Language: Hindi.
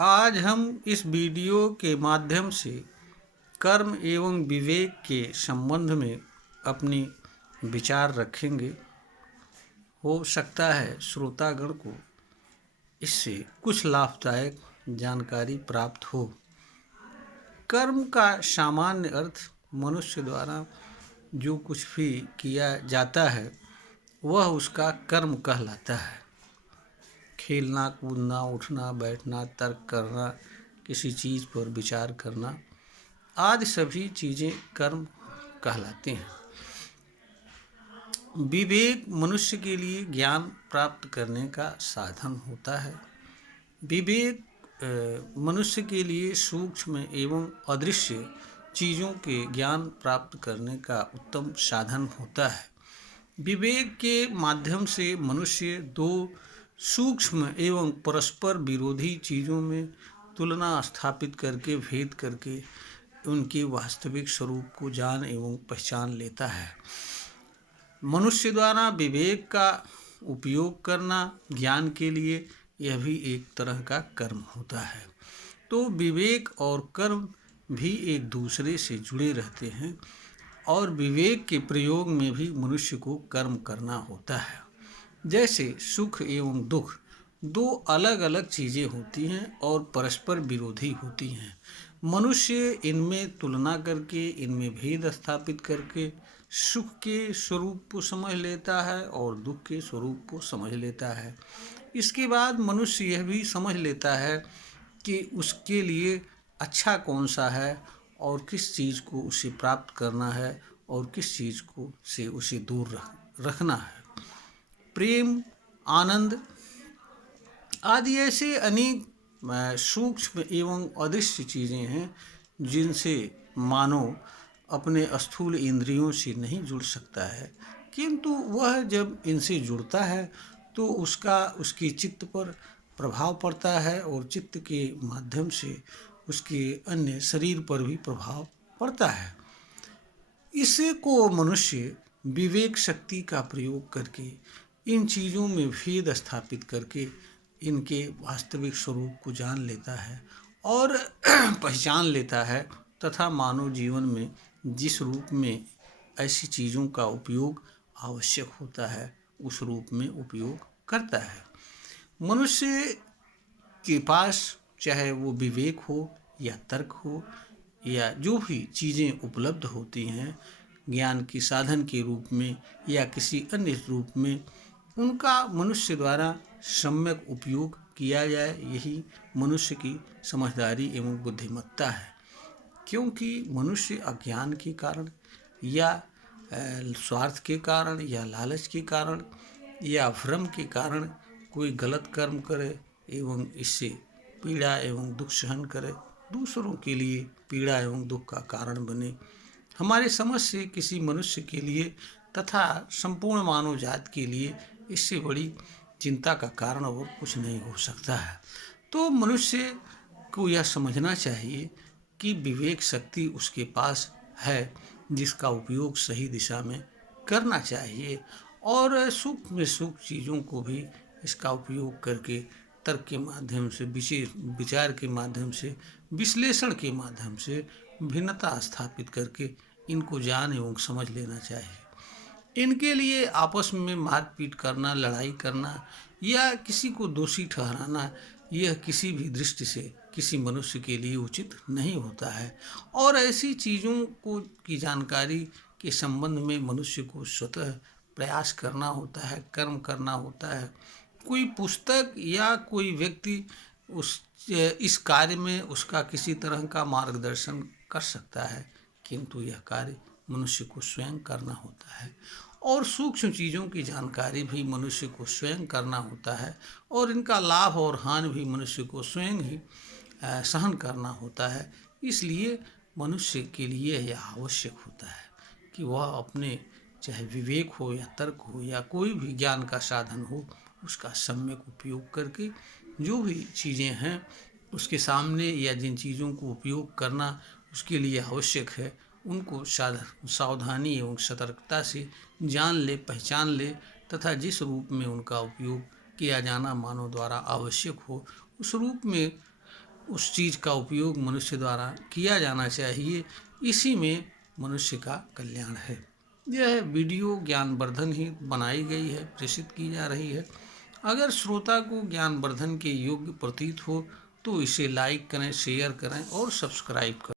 आज हम इस वीडियो के माध्यम से कर्म एवं विवेक के संबंध में अपनी विचार रखेंगे। हो सकता है श्रोतागण को इससे कुछ लाभदायक जानकारी प्राप्त हो। कर्म का सामान्य अर्थ मनुष्य द्वारा जो कुछ भी किया जाता है वह उसका कर्म कहलाता है। खेलना, कूदना, उठना, बैठना, तर्क करना, किसी चीज़ पर विचार करना आदि सभी चीज़ें कर्म कहलाते हैं। विवेक मनुष्य के लिए ज्ञान प्राप्त करने का साधन होता है। विवेक मनुष्य के लिए सूक्ष्म एवं अदृश्य चीज़ों के ज्ञान प्राप्त करने का उत्तम साधन होता है। विवेक के माध्यम से मनुष्य दो सूक्ष्म एवं परस्पर विरोधी चीज़ों में तुलना स्थापित करके भेद करके उनके वास्तविक स्वरूप को जान एवं पहचान लेता है। मनुष्य द्वारा विवेक का उपयोग करना ज्ञान के लिए यह भी एक तरह का कर्म होता है। तो विवेक और कर्म भी एक दूसरे से जुड़े रहते हैं और विवेक के प्रयोग में भी मनुष्य को कर्म करना होता है। जैसे सुख एवं दुख दो अलग अलग चीज़ें होती हैं और परस्पर विरोधी होती हैं। मनुष्य इनमें तुलना करके, इनमें भेद स्थापित करके सुख के स्वरूप को समझ लेता है और दुख के स्वरूप को समझ लेता है। इसके बाद मनुष्य यह भी समझ लेता है कि उसके लिए अच्छा कौन सा है और किस चीज़ को उसे प्राप्त करना है और किस चीज़ को से उसे दूर रखना है। प्रेम, आनंद आदि ऐसे अनेक सूक्ष्म एवं अदृश्य चीज़ें हैं जिनसे मानव अपने स्थूल इंद्रियों से नहीं जुड़ सकता है, किंतु वह जब इनसे जुड़ता है तो उसकी चित्त पर प्रभाव पड़ता है और चित्त के माध्यम से उसके अन्य शरीर पर भी प्रभाव पड़ता है। इसे को मनुष्य विवेक शक्ति का प्रयोग करके इन चीज़ों में भेद स्थापित करके इनके वास्तविक स्वरूप को जान लेता है और पहचान लेता है तथा मानव जीवन में जिस रूप में ऐसी चीज़ों का उपयोग आवश्यक होता है उस रूप में उपयोग करता है। मनुष्य के पास चाहे वो विवेक हो या तर्क हो या जो भी चीज़ें उपलब्ध होती हैं ज्ञान के साधन के रूप में या किसी अन्य रूप में, उनका मनुष्य द्वारा सम्यक उपयोग किया जाए, यही मनुष्य की समझदारी एवं बुद्धिमत्ता है। क्योंकि मनुष्य अज्ञान के कारण या स्वार्थ के कारण या लालच के कारण या भ्रम के कारण कोई गलत कर्म करे एवं इससे पीड़ा एवं दुख सहन करे, दूसरों के लिए पीड़ा एवं दुख का कारण बने। हमारे समझ से किसी मनुष्य के लिए तथा संपूर्ण मानव जाति के लिए इससे बड़ी चिंता का कारण और कुछ नहीं हो सकता है। तो मनुष्य को यह समझना चाहिए कि विवेक शक्ति उसके पास है जिसका उपयोग सही दिशा में करना चाहिए और सूक्ष्म में सूक्ष्म चीज़ों को भी इसका उपयोग करके तर्क के माध्यम से, विचार के माध्यम से, विश्लेषण के माध्यम से भिन्नता स्थापित करके इनको जान एवं समझ लेना चाहिए। इनके लिए आपस में मारपीट करना, लड़ाई करना या किसी को दोषी ठहराना यह किसी भी दृष्टि से किसी मनुष्य के लिए उचित नहीं होता है और ऐसी चीज़ों को की जानकारी के संबंध में मनुष्य को स्वतः प्रयास करना होता है, कर्म करना होता है। कोई पुस्तक या कोई व्यक्ति इस कार्य में उसका किसी तरह का मार्गदर्शन कर सकता है, किंतु यह कार्य मनुष्य को स्वयं करना होता है और सूक्ष्म चीज़ों की जानकारी भी मनुष्य को स्वयं करना होता है और इनका लाभ और हानि भी मनुष्य को स्वयं ही सहन करना होता है। इसलिए मनुष्य के लिए यह आवश्यक होता है कि वह अपने चाहे विवेक हो या तर्क हो या कोई भी ज्ञान का साधन हो उसका सम्यक उपयोग करके जो भी चीज़ें हैं उसके सामने या जिन चीज़ों को उपयोग करना उसके लिए आवश्यक है उनको सावधानी एवं सतर्कता से जान ले, पहचान ले तथा जिस रूप में उनका उपयोग किया जाना मानव द्वारा आवश्यक हो उस रूप में उस चीज़ का उपयोग मनुष्य द्वारा किया जाना चाहिए, इसी में मनुष्य का कल्याण है। यह वीडियो ज्ञानवर्धन ही बनाई गई है, प्रेषित की जा रही है। अगर श्रोता को ज्ञानवर्धन के योग्य प्रतीत हो तो इसे लाइक करें, शेयर करें और सब्सक्राइब करें।